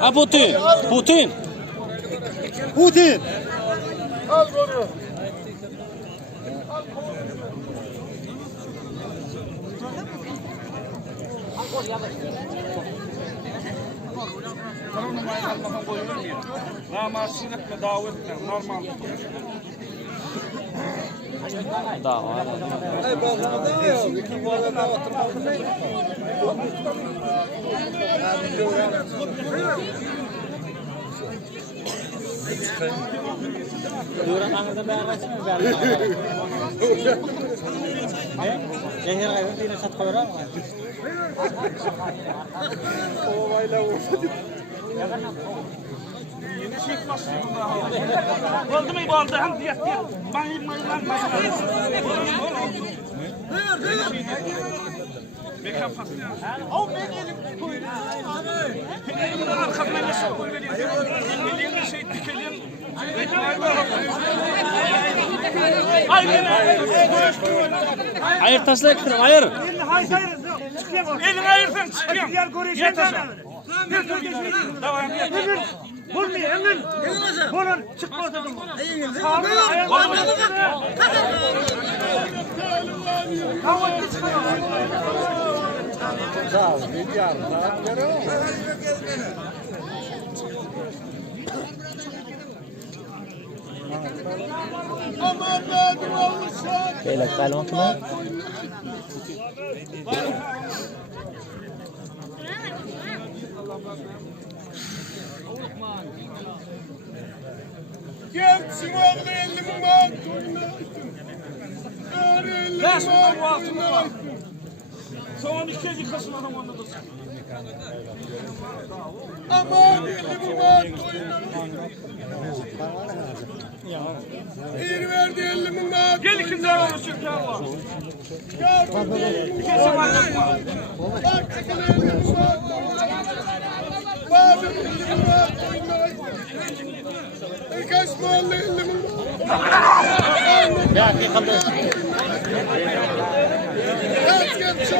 Ha Putin. Putin. Putin. Al bunu. Tamam mı? Almadan koyulur mu ya? Namasın etme, davet etme. Normal. Dava. Duran anında beğenmezsin mi? Zehir kaybı yine sat koyar mı? Olayla vurdu. Yeni şey başlıyor. Oldu mu bu arada? Hem diyet diyet. Bayım mayılan mayılan. Mekan paslıyor. O ben elim koyuyor. Elimin arkasına ne şey koyuyor. Elimin şey dikeliyor. Hayır tasla ektirim hayır. Elini ayırsan çıkıyorum. Yeter. Devam et. Vurmuyor emin. Bunun çıkmadı mı? Sağlığı ayağına. Kavga çıkıyor. Sağ ol. Bir yarım. Böyle kalmak mı? Gelsin oğlu elimin bağ koyuna. Son 2 yıkasın adam onda dursun. Aman elimin bağ koyuna. İyi verdi elimin bağ. Gel ikinci daha oluşur ki Allah. Kesin var. Bak elimin bağ koyuna. Bağ elimin bağ koyuna. Kaç mahalle elimin Ya ki kaldı. kaç kaç